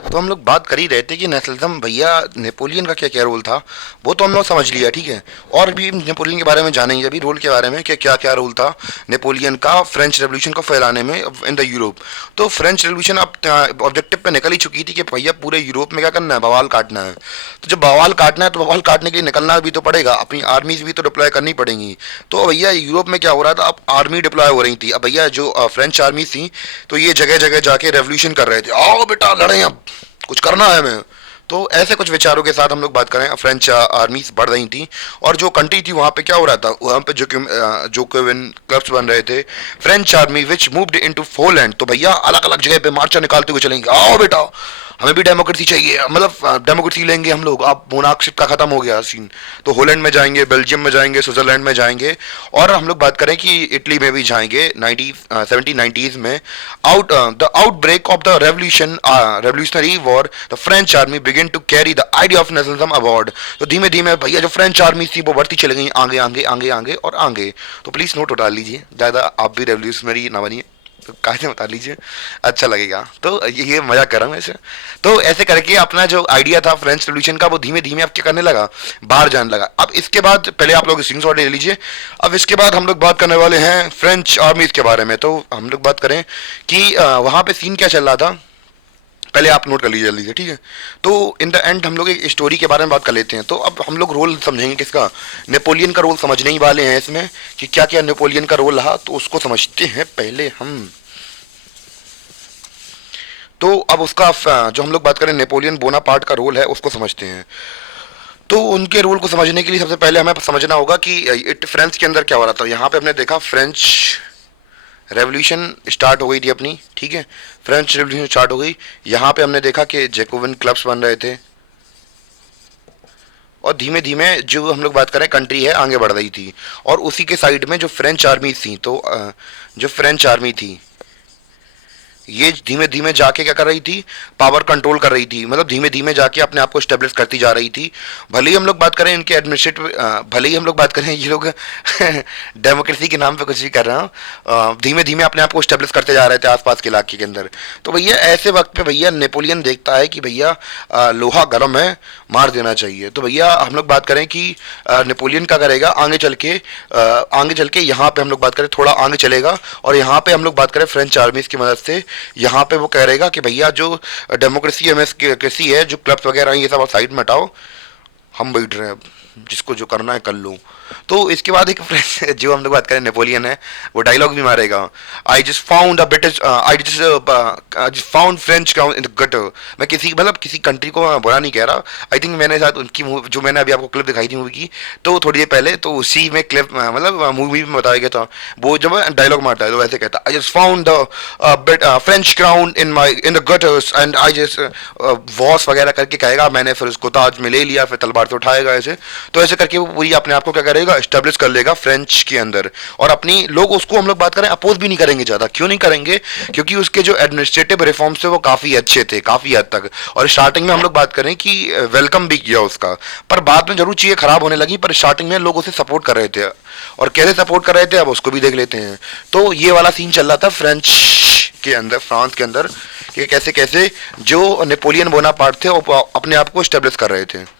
तो हम लोग बात कर ही रहे थे कि नेशनलिज्म भैया नेपोलियन का क्या क्या रोल था, वो तो हम लोग समझ लिया, ठीक है। और भी नेपोलियन के बारे में जानेंगे अभी, रोल के बारे में कि क्या क्या रोल था नेपोलियन का फ्रेंच रेवोल्यूशन को फैलाने में इन द यूरोप। तो फ्रेंच रेवोल्यूशन अब ऑब्जेक्टिव पे निकल ही चुकी थी कि भैया पूरे यूरोप में क्या करना है, बवाल काटना है। तो जब बवाल काटना है तो बवाल काटने के लिए निकलना भी तो पड़ेगा, अपनी आर्मीज भी तो डिप्लॉय करनी पड़ेंगी। तो भैया यूरोप में क्या हो रहा था, अब आर्मी डिप्लॉय हो रही थी। अब भैया जो फ्रेंच आर्मी थी, तो ये जगह जगह जाके रेवोल्यूशन कर रहे थे, आओ बेटा लड़ें, अब कुछ करना है हमें। तो ऐसे कुछ विचारों के साथ हम लोग बात करें, फ्रेंच आर्मीज बढ़ रही थी। और जो कंट्री थी वहाँ पे क्या हो रहा था, वहाँ पे जो क्लब्स बन रहे थे, फ्रेंच आर्मी विच मूव्ड इनटू पोलैंड। तो भैया अलग अलग जगह पे मार्चा निकालते हुए चलेंगे, आओ बेटा हमें भी डेमोक्रेसी चाहिए, मतलब डेमोक्रेसी लेंगे हम लोग, अब मोनार्कशिप का खत्म हो गया सीन। तो हॉलैंड में जाएंगे, बेल्जियम में जाएंगे, स्विट्जरलैंड में जाएंगे। और हम लोग बात करें कि इटली में भी जाएंगे 1790s में। The outbreak of the revolutionary war, the French army begin to carry the idea of nationalism abroad. तो धीमे धीमे भैया जो फ्रेंच आर्मी थी वो बढ़ती चली गई आगे आगे आगे आगे और आगे। तो प्लीज नोट उतार लीजिए, ज़्यादा आप भी रेवोल्यूशनरी ना बनिए, तो काहे बता लीजिए, अच्छा लगेगा। तो ये मजा कर रहा हूँ ऐसे। तो ऐसे करके अपना जो आइडिया था फ्रेंच रेवोल्यूशन का, वो धीमे धीमे अब क्या करने लगा, बाहर जाने लगा। अब इसके बाद पहले आप लोग स्क्रीन शॉट ले लीजिए। अब इसके बाद हम लोग बात करने वाले हैं फ्रेंच आर्मीज के बारे में। तो हम लोग बात करें कि वहाँ पे सीन क्या चल रहा था, पहले आप नोट कर लीजिए जल्दी से, ठीक है। तो इन द एंड हम लोग एक स्टोरी के बारे में बात कर लेते हैं। तो अब हम लोग रोल समझेंगे किसका, नेपोलियन का रोल समझने ही वाले हैं इसमें, कि क्या क्या नेपोलियन का रोल रहा। तो उसको समझते हैं पहले हम। तो अब उसका जो हम लोग बात करें नेपोलियन बोनापार्ट का रोल है उसको समझते हैं। तो उनके रोल को समझने के लिए सबसे पहले हमें समझना होगा कि इट फ्रांस के अंदर क्या हो रहा था। यहाँ पे हमने देखा फ्रेंच रेवोल्यूशन स्टार्ट हो गई थी अपनी, ठीक है, फ्रेंच रेवोल्यूशन स्टार्ट हो गई। यहाँ पे हमने देखा कि जैकोबिन क्लब्स बन रहे थे, और धीमे धीमे जो हम लोग बात करें कंट्री है आगे बढ़ रही थी। और उसी के साइड में जो फ्रेंच आर्मी थी, तो जो फ्रेंच आर्मी थी ये धीमे धीमे जाके क्या कर रही थी, पावर कंट्रोल कर रही थी, मतलब धीमे धीमे जाके अपने आप को स्टेब्लिश करती जा रही थी। भले ही हम लोग बात करें इनके एडमिनिस्ट्रेटिव, भले ही हम लोग बात करें ये लोग डेमोक्रेसी के नाम पे कुछ भी कर रहा हूँ, धीमे धीमे अपने आप को स्टेब्लिश करते जा रहे थे आसपास के इलाके के अंदर। तो भैया ऐसे वक्त पे भैया नेपोलियन देखता है कि भैया लोहा गर्म है, मार देना चाहिए। तो भैया हम लोग बात करें कि नेपोलियन क्या करेगा आगे चल के यहाँ पे हम लोग बात करें थोड़ा आगे चलेगा, और यहाँ पे हम लोग बात करें फ्रेंच आर्मीज की मदद से यहाँ पे वो कह रहेगा कि भैया जो डेमोक्रेसी एमएसक्रेसी है, जो क्लब्स वगैरह हैं ये सब साइड में हटाओ, हम बैठ रहे हैं, जिसको जो करना है कर लो। तो इसके बाद एक जो हम लोग बात करें नेपोलियन है, वो डायलॉग भी मारेगा, आई just found a British I just found French crown in the gutter. मैं किसी मतलब किसी कंट्री को बुरा नहीं कह रहा। आई थिंक मैंने शायद उनकी जो मैंने अभी आपको क्लिप दिखाई थी मूवी की, तो थोड़ी देर पहले, तो उसी में क्लिप मतलब मूवी में बताया गया था। वो जब डायलॉग मारता है तो वैसे कहता, I just found the French crown in the gutters and I just was वगैरह करके कहेगा, मैंने फिर उसको ताज में ले लिया, फिर तलवार से उठाएगा ऐसे। तो ऐसे करके वो पूरी अपने आप को क्या करेगा, स्टेब्लिश कर लेगा फ्रेंच के अंदर। और अपनी लोग उसको हम लोग बात करें अपोज भी नहीं करेंगे ज़्यादा। क्यों नहीं करेंगे, क्योंकि उसके जो एडमिनिस्ट्रेटिव रिफॉर्म्स थे वो काफ़ी अच्छे थे, काफ़ी हद तक। और स्टार्टिंग में हम लोग बात करें कि वेलकम भी किया उसका, पर बाद में जरूर चीज़ें खराब होने लगी, पर स्टार्टिंग में लोग उसे सपोर्ट कर रहे थे। और कैसे सपोर्ट कर रहे थे अब उसको भी देख लेते हैं। तो ये वाला सीन चल रहा था फ्रेंच के अंदर, फ्रांस के अंदर, कि कैसे कैसे जो नेपोलियन बोनापार्ट थे वो अपने आप को स्टेब्लिश कर रहे थे।